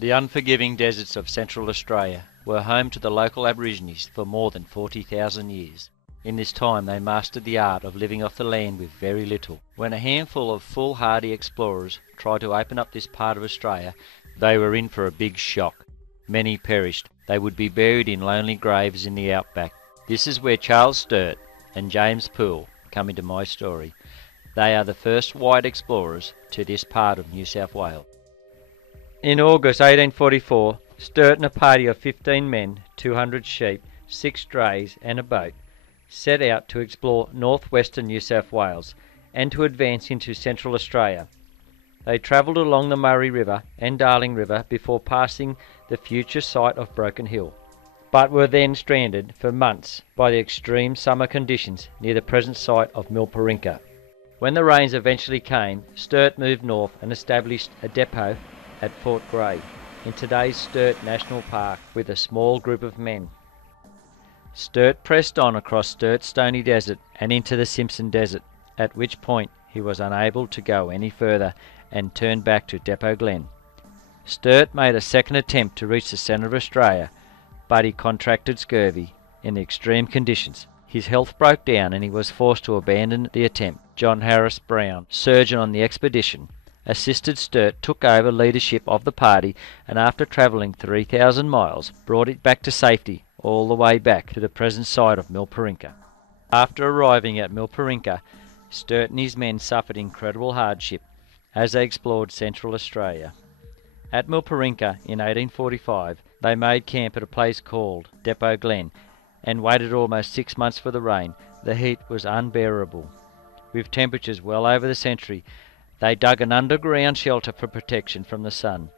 The unforgiving deserts of Central Australia were home to the local Aborigines for more than 40,000 years. In this time they mastered the art of living off the land with very little. When a handful of foolhardy explorers tried to open up this part of Australia, they were in for a big shock. Many perished. They would be buried in lonely graves in the outback. This is where Charles Sturt and James Poole come into my story. They are the first white explorers to this part of New South Wales. In August 1844, Sturt and a party of 15 men, 200 sheep, 6 drays and a boat set out to explore northwestern New South Wales and to advance into Central Australia. They travelled along the Murray River and Darling River before passing the future site of Broken Hill, but were then stranded for months by the extreme summer conditions near the present site of Milparinka. When the rains eventually came, Sturt moved north and established a depot at Fort Grey, in today's Sturt National Park, with a small group of men. Sturt pressed on across Sturt's Stony Desert and into the Simpson Desert, at which point he was unable to go any further and turned back to Depot Glen. Sturt made a second attempt to reach the centre of Australia, but he contracted scurvy. In the extreme conditions, his health broke down and he was forced to abandon the attempt. John Harris Brown, surgeon on the expedition, assisted Sturt, took over leadership of the party, and after travelling 3,000 miles, brought it back to safety all the way back to the present site of Milparinka. After arriving at Milparinka, Sturt and his men suffered incredible hardship as they explored Central Australia. At Milparinka in 1845, they made camp at a place called Depot Glen and waited almost 6 months for the rain. The heat was unbearable. With temperatures well over the century, they dug an underground shelter for protection from the sun,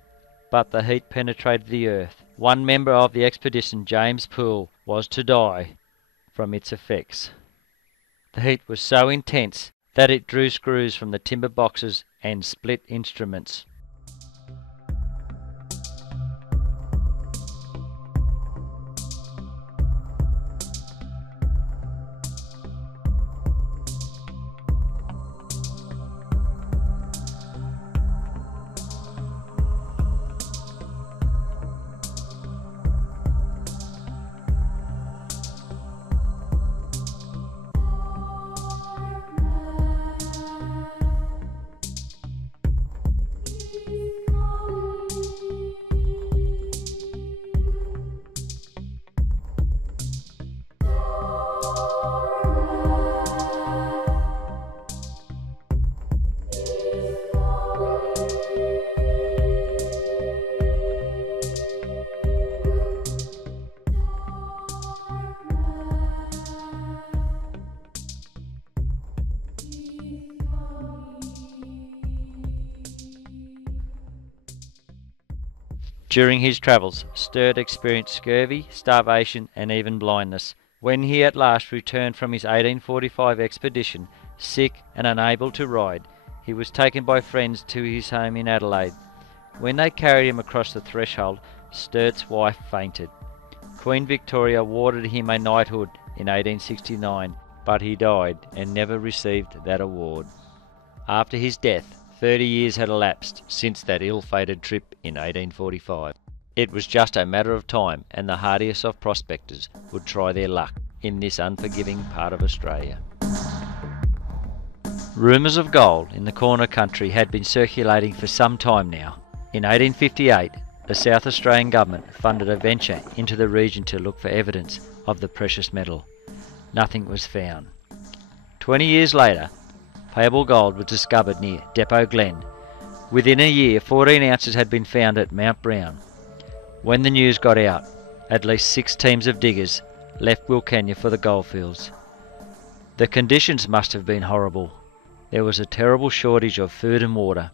but the heat penetrated the earth. One member of the expedition, James Poole, was to die from its effects. The heat was so intense that it drew screws from the timber boxes and split instruments. During his travels, Sturt experienced scurvy, starvation and even blindness. When he at last returned from his 1845 expedition, sick and unable to ride, he was taken by friends to his home in Adelaide. When they carried him across the threshold, Sturt's wife fainted. Queen Victoria awarded him a knighthood in 1869, but he died and never received that award. After his death, 30 years had elapsed since that ill-fated trip in 1845. It was just a matter of time, and the hardiest of prospectors would try their luck in this unforgiving part of Australia. Rumours of gold in the corner country had been circulating for some time now. In 1858, the South Australian government funded a venture into the region to look for evidence of the precious metal. Nothing was found. 20 years later, payable gold was discovered near Depot Glen. Within a year, 14 ounces had been found at Mount Brown. When the news got out, at least 6 teams of diggers left Wilcannia for the goldfields. The conditions must have been horrible. There was a terrible shortage of food and water,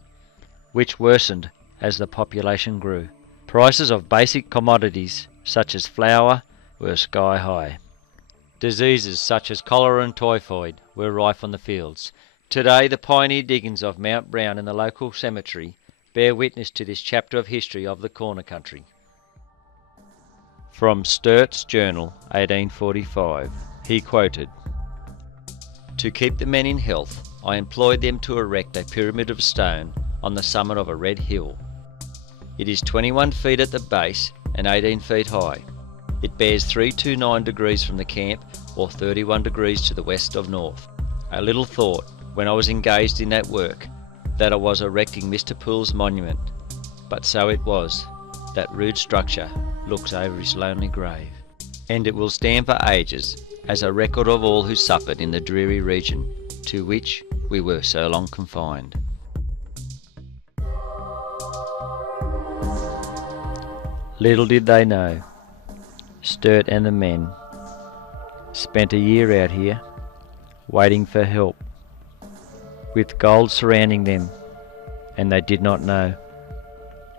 which worsened as the population grew. Prices of basic commodities, such as flour, were sky high. Diseases such as cholera and typhoid were rife on the fields. Today, the pioneer diggings of Mount Brown and the local cemetery bear witness to this chapter of history of the corner country. From Sturt's Journal, 1845, he quoted, "To keep the men in health, I employed them to erect a pyramid of stone on the summit of a red hill. It is 21 feet at the base and 18 feet high. It bears 329 degrees from the camp, or 31 degrees to the west of north. I little thought, when I was engaged in that work, that I was erecting Mr. Poole's monument, but so it was. That rude structure looks over his lonely grave, and it will stand for ages as a record of all who suffered in the dreary region to which we were so long confined. Little did they know, Sturt and the men spent a year out here, waiting for help, with gold surrounding them, and they did not know.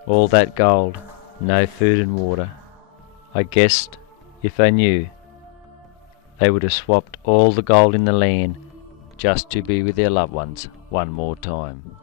All that gold, no food and water. I guessed if they knew, they would have swapped all the gold in the land just to be with their loved ones one more time.